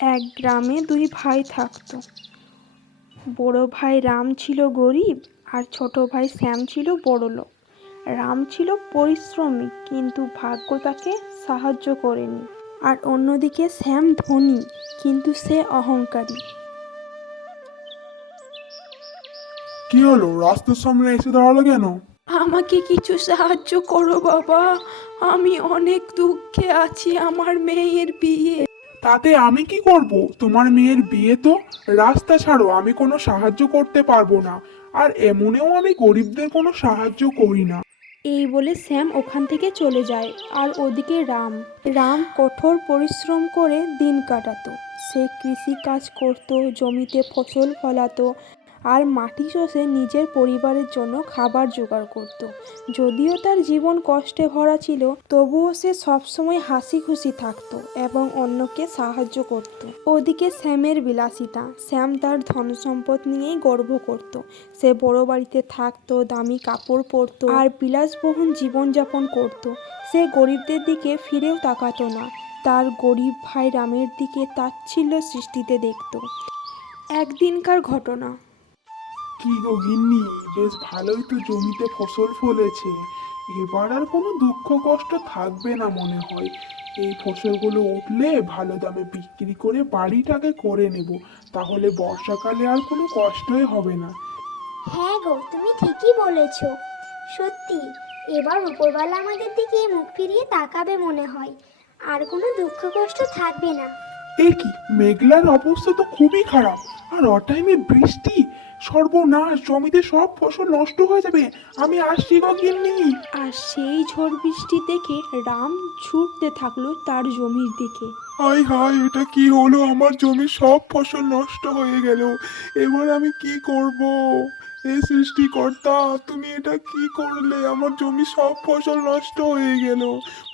এক গ্রামে দুই ভাই থাকতো। বড় ভাই রাম ছিল গরিব আর ছোট ভাই শ্যাম ছিল বড়লোক। রাম ছিল পরিশ্রমী কিন্তু ভাগ্য তাকে সাহায্য করেনি। আর অন্যদিকে শ্যাম ধনী কিন্তু সে অহংকারী। কি হলো, রাস্তার সামনে এসে দাঁড়ালো কেন? আমাকে কিছু সাহায্য করো বাবা, আমি অনেক দুঃখে আছি। আমার মেয়ের বিয়ে। তাতে আমি কি করব? তোমার মেয়ের বিয়ে তো। রাস্তা ছাড়ো, আমি কোনো সাহায্য করতে পারবো না। আর এমনেও আমি গরিবদের কোনো সাহায্য করি না। এই বলে শ্যাম ওখান থেকে চলে যায়। আর ওদিকে রাম রাম কঠোর পরিশ্রম করে দিন কাটাতো। সে কৃষি কাজ করত, জমিতে ফসল ফলাতো আর মাটি চষে নিজের পরিবারের জন্য খাবার জোগাড় করত। যদিও তার জীবন কষ্টে ভরা ছিল, তবুও সে সবসময় হাসি খুশি থাকতো এবং অন্যকে সাহায্য করত। ওদিকে শ্যামের বিলাসিতা। শ্যাম তার ধন সম্পদ নিয়েই গর্ব করত। সে বড় বাড়িতে থাকতো, দামি কাপড় পরতো আর বিলাসবহুল জীবনযাপন করত। সে গরিবদের দিকে ফিরেও তাকাতো না। তার গরিব ভাই রামের দিকে তাচ্ছিল্য সৃষ্টিতে দেখত। একদিনকার ঘটনা। কি গো গিন্নি, বেশ ভালোই তো জমিতে ফসল ফলেছে। এবার আর কোনো দুঃখ কষ্ট থাকবে না মনে হয়। এই ফসলগুলো উঠলে ভালো দামে বিক্রি করে বাড়িটাকে করে নেব। তাহলে বর্ষাকালে আর কোনো কষ্টই হবে না। হ্যাঁ গো, তুমি ঠিকই বলেছ। সত্যি, এবার উপরওয়ালা আমাদের দিকে মুখ ফিরিয়ে তাকাবে মনে হয়। আর কোনো দুঃখ কষ্ট থাকবে না। এ কি, মেঘলার অবস্থা তো খুবই খারাপ। আর অটাইমে বৃষ্টি, সর্বনাশ, জমিতে সব ফসল নষ্ট হয়ে যাবে। আমি আসছি গো গিন্নি। আর সেই ঝড় বৃষ্টি দেখে রাম ছুটতে থাকলো তার জমির দিকে। হায় হায়, এটা কি হলো? আমার জমির সব ফসল নষ্ট হয়ে গেল। এবার আমি কি করব? হে সৃষ্টিকর্তা, তুমি এটা কি করলে? আমার জমির সব ফসল নষ্ট হয়ে গেল।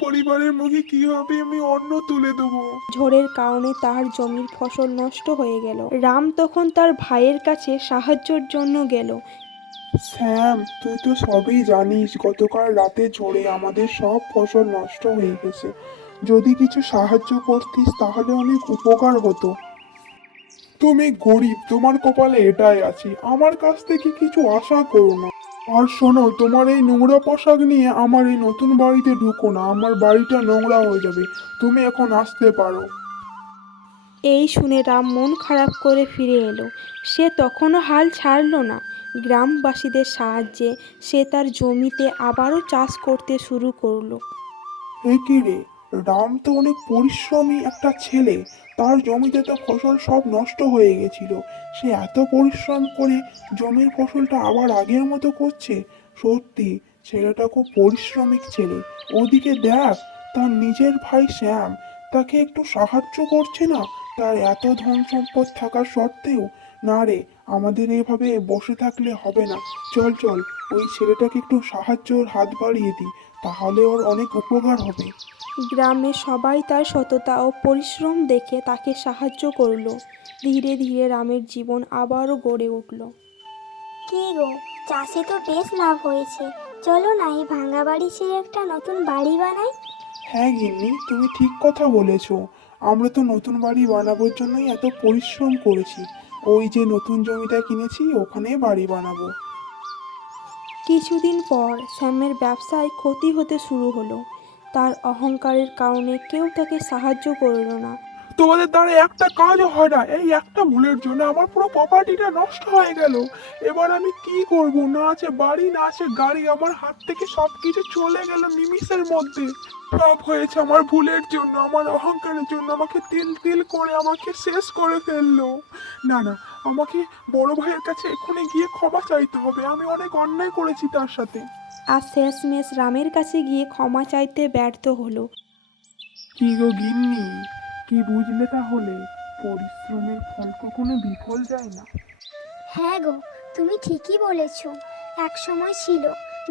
পরিবারের মুখে কিভাবে আমি অন্ন তুলে দেবো? ঝড়ের কারণে তার জমির ফসল নষ্ট হয়ে গেল। রাম তখন তার ভাইয়ের কাছে সাহায্যের জন্য গেল। স্যাম, তুই তো সবই জানিস, গতকাল রাতে ঝড়ে আমাদের সব ফসল নষ্ট হয়ে গেছে। যদি কিছু সাহায্য করতিস তাহলে অনেক উপকার হতো। তুমি গরিব, তোমার কপালে এটাই আছে। আমার কাছ থেকে কিছু আশা করো না। আর শোনো, তোমার এই নোংরা পোশাক নিয়ে আমার এই নতুন বাড়িতে ঢুকো না, আমার বাড়িটা নোংরা হয়ে যাবে। তুমি এখন আসতে পারো। এই শুনে রাম মন খারাপ করে ফিরে এলো। সে তখনও হাল ছাড়ল না। গ্রামবাসীদের সাহায্যে সে তার জমিতে আবারও চাষ করতে শুরু করলো। এ কি রে, রাম তো অনেক পরিশ্রমী একটা ছেলে। তার জমিতে তো ফসল সব নষ্ট হয়ে গেছিল। সে এত পরিশ্রম করে জমির ফসলটা আবার আগের মতো করছে। সত্যি, ছেলেটা খুব পরিশ্রমিক ছেলে। ওদিকে দেখ, তার নিজের ভাই শ্যাম তাকে একটু সাহায্য করছে না, তার এত ধন সম্পদ থাকা সত্ত্বেও। না রে, আমাদের এভাবে বসে থাকলে হবে না। চল চল, ওই ছেলেটাকে একটু সাহায্যর হাত বাড়িয়ে দিই, তাহলে ওর অনেক উপকার হবে। গ্রামে সবাই তার সততা ও পরিশ্রম দেখে তাকে সাহায্য করলো। ধীরে ধীরে রামের জীবন আবারও গড়ে উঠল। কি গো, চাষে তো বেশ লাভ হয়েছে। চলো না, এই ভাঙা বাড়ি ছেড়ে একটা নতুন বাড়ি বানাই। হ্যাঁ গিন্নি, তুমি ঠিক কথা বলেছো। আমরা তো নতুন বাড়ি বানাবোর জন্যই এত পরিশ্রম করেছি। ওই যে নতুন জমিটা কিনেছি, ওখানে বাড়ি বানাবো। কিছুদিন পর শ্যামের ব্যবসায় ক্ষতি হতে শুরু হলো। তার অহংকারের কারণে কেউ তাকে সাহায্য করল না। তোমাদের দ্বারা একটা কাজও হয় না, এই একটা ভুলের জন্য আমার পুরো প্রপার্টিটা নষ্ট হয়ে গেল। এবার আমি কি করব? না আছে বাড়ি, না আছে গাড়ি, আমার হাত থেকে সবকিছু চলে গেল নিমিষের মধ্যে। সব হয়েছে আমার ভুলের জন্য, আমার অহংকারের জন্য। আমাকে তিল তিল করে আমাকে শেষ করে ফেললো। না না, আমাকে বড় ভাইয়ের কাছে এক্ষুনি গিয়ে ক্ষমা চাইতে হবে। আমি অনেক অন্যায় করেছি তার সাথে। আর শেষমেশ রামের কাছে গিয়ে ক্ষমা চাইতে ব্যর্থ হলো। কি গো গিন্নি, কি বুঝলে তাহলে? পরিশ্রমের ফল কখনো বিফল যায় না। হ্যাঁ গো, তুমি ঠিকই বলেছ। এক সময় ছিল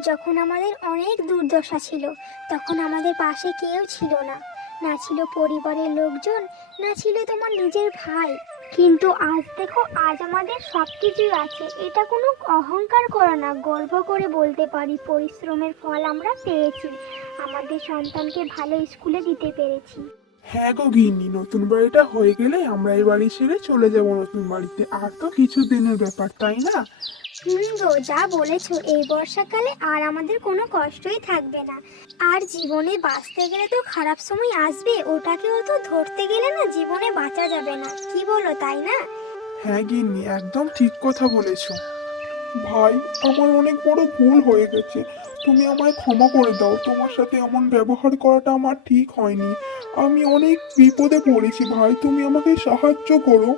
যখন আমাদের অনেক দুর্দশা ছিল, তখন আমাদের পাশে কেউ ছিল না। না ছিল পরিবারের লোকজন, না ছিল তোমার নিজের ভাই। কিন্তু আজ দেখো, আজ আমাদের সব কিছুই আছে। এটা কোনো অহংকার করা না, গর্ব করে বলতে পারি পরিশ্রমের ফল আমরা পেয়েছি। আমাদের সন্তানকে ভালো স্কুলে দিতে পেরেছি। হ্যাঁ গো গিন্নি, নতুন বাড়িটা হয়ে গেলে আমরা এই বাড়ি ছেড়ে চলে যাব নতুন বাড়িতে। আর তো কিছু দিনের ব্যাপার, তাই না? গো, যা বলেছো, এই বর্ষাকালে আর আমাদের কোনো কষ্টই থাকবে না। আর জীবনে বাঁচতে গেলে তো খারাপ সময় আসবে, ওটাকেও তো ধরতে গেলে না জীবনে বাঁচা যাবে না, কি বলো, তাই না? হ্যাঁ গিন্নি, একদম ঠিক কথা বলেছো। ভাই, আমার অনেক বড় ভুল হয়ে গেছে, তুমি আমায় ক্ষমা করে দাও। তোমার সাথে এমন ব্যবহার করাটা আমার ঠিক হয়নি। আমি অনেক বিপদে পড়েছি ভাই, তুমি আমাকে সাহায্য করো।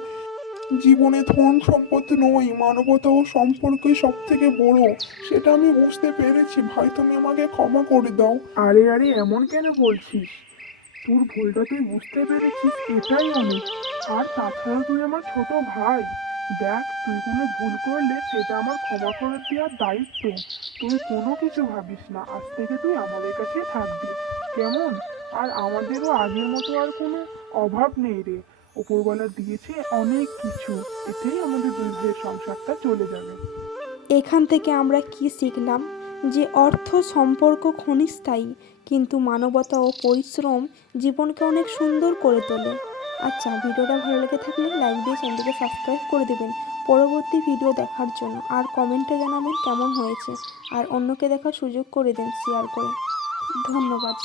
জীবনে ধন সম্পদ নয়, মানবতা ও সম্পর্কই সব থেকে বড়, সেটা আমি বুঝতে পেরেছি ভাই, তুমি আমাকে ক্ষমা করে দাও। আরে আরে, এমন কেন বলছিস? তোর ভুলটা তুই বুঝতে পেরেছিস, এটাই অনেক। আর তাছাড়া তুই আমার ছোট ভাই। দেখ, তুই কোনো ভুল করলে সেটা আমার ক্ষমা করে দেওয়ার দায়িত্ব। তুই কোনো কিছু ভাবিস না, আজ থেকে তুই আমাদের কাছে থাকবি, কেমন? আর আমাদেরও আগের মতো আর কোনো অভাব নেই রে। ওপরওয়ালা দিয়েছে অনেক কিছু, এতেই আমাদের দুই ভাইয়ের সংসারটা চলে যাবে। এখান থেকে আমরা কি শিখলাম? যে অর্থ সম্পর্ক ক্ষণস্থায়ী, কিন্তু মানবতা ও পরিশ্রম জীবনকে অনেক সুন্দর করে তোলে। আচ্ছা, ভিডিওটা ভালো লেগে থাকলে লাইক দিয়ে চ্যানেলটিকে সাবস্ক্রাইব করে দেবেন পরবর্তী ভিডিও দেখার জন্য। আর কমেন্টে জানাবেন কেমন হয়েছে, আর অন্যকে দেখার সুযোগ করে দেন শেয়ার করে। ধন্যবাদ।